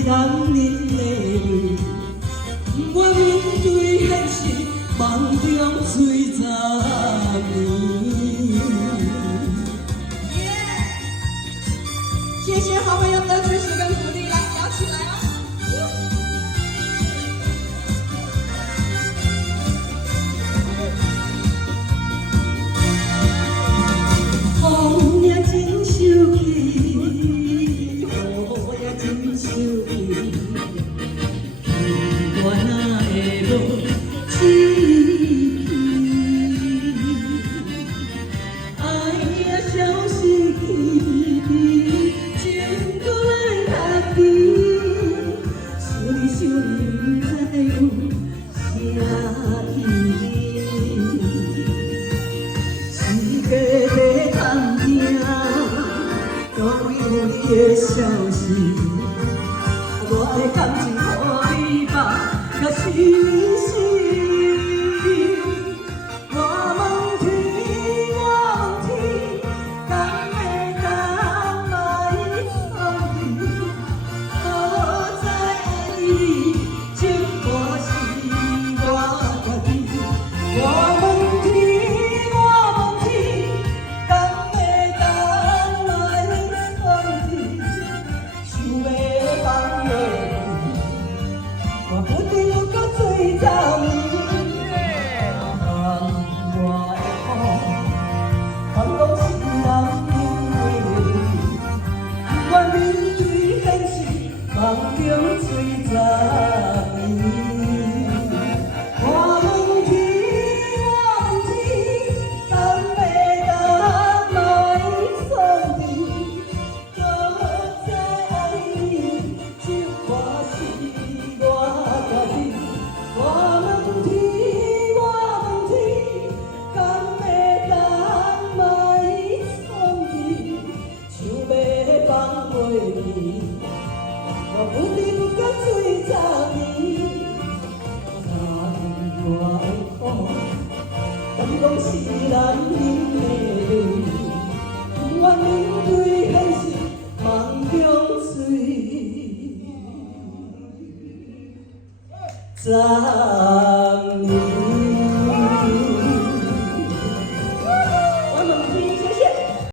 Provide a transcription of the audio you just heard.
人忍的泪，我面对现实，梦中醉十年。谢谢好朋友的支持跟鼓励，来摇起来哦！风也真受气，雨也真受气，我哪会无志气？爱也消失去，情搁来读起，想你想你，不知有啥意义？世界在探听，都有你的消息。我的感情予你放，甲是是。我问天，我问天，敢会当来送你？好在爱你，情我是我家己。我问天，我问天，敢会当来送你？想要放袂记，我不定有够最早年。我的苦，敢讲是人忍的泪，我面对现实，梦中醉十年。我问天，我问天，敢会当来送你？好在爱你，只我是我家己。我问天，我问天，敢会当来送你？想要放袂记，我不定甲醉十年。我的苦，敢讲是人忍的泪，我面对现实，梦中醉十